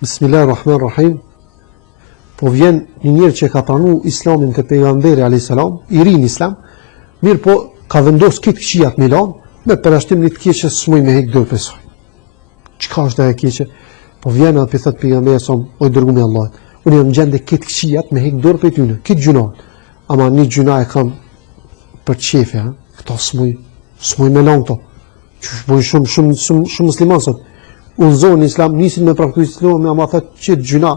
Bismillahirrahmanirrahim. Po vjen një njerë që ka pranu islamin të pejgamberi a.s. I rinë islam, mirë po ka vendosë këtë këqijat Milan, me përrashtim një të keqe s'muj me hekë dorë pesoj. Qëka është dhe e keqe? Po vjen edhe për thëtë pejgamberi sa oj dërgu me Allah. Unë jam gjende këtë këqijat me hekë dorë për t'yne, këtë gjunat. Ama një gjuna e kam për qefe, këta s'muj me lanë këto. Që bojnë shumë musliman sot. Unë zonë islam, nisin me praktu islam, ama thëtë që gjuna,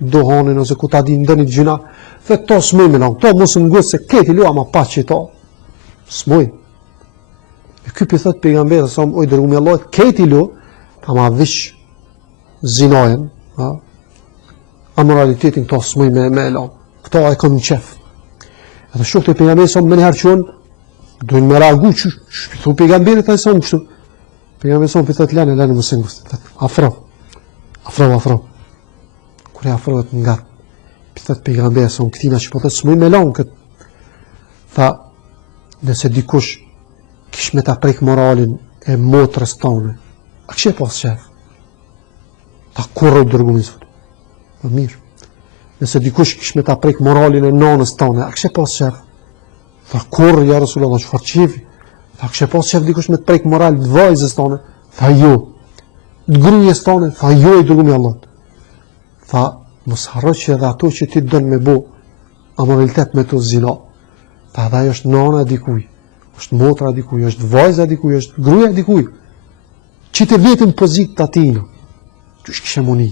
dohanin ose ku ta di ndëni gjuna, thëtë to s'muj me lanë, to mos më ngëtë se këti lu, ama pa që to, s'muj. E ky për thëtë pejgamberi sa oj dërgu me Allah, këti lu, ama vish zinajen, amoralitetin këto s'muj me lanë, këto e kam në qef. Edhe shuk të pejgamberi sa më njëherë që unë, dojnë me reagu që thu pejgamberi ta i sa më kështu. Pejgamberi sa më për thëtë lene më sëngës, afro. Kur e afrohet nga për thëtë pejgamberi sa më këtina që po thëtë s'muj me lanë këtë. Tha, nëse dikush kish me ta prek moralin e motrës tonë, a kështë e pas qef? Ta kurrë dërgumin sot. Më mirë. Nëse dikush kish me ta prek moralin e nanës tonë, a kështë e pas qef? Tha kurrë, ja Rasulullah, çfarë qefi? Tha kështë e pas qef dikush me të prek moral të vajzës tonë? Tha jo. Të grujes tonë? Tha jo i dërgumi Allah. Tha, mos harro që edhe ato që ti dënë me bo amoralitet me të zina. Tha edhe ajo është nana e dikuj, është motra e dikuj, është vajza e dikuj, është gruja e dikuj. Që të vetëm pozitë të atina. Që është kështë muni.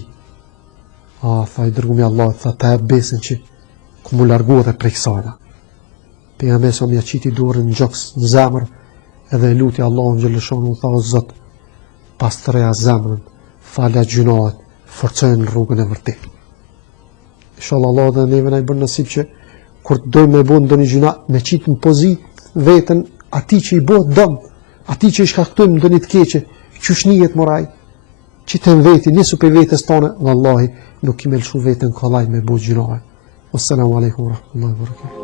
Tha i dërgumi Allah, tha ta e besën që ku mu largohet e prej kësajna. Pejgamberi sa mja qiti dorën në gjoks në zemër, edhe e luti Allahun xhaleshonu, tha o Zot, pas të reja zemrën, falja gjunahet, forcojnë rrugën e vërtet. Inshallah Allah dhe neve na i bën nasip që kur të dojmë me bo ndonjë gjuna, me qitë në pozitë vetën ati që i bëhet dëm, ati që i shkaktojmë ndonjë të keqe, që shnijet moraj, qitën veti, nisu për vetës tonë, vallahi nuk i me lëshu vetën kollaj me bo gjunahet. Wassalamu alaikum wa rahmatullahi wa barakatuh.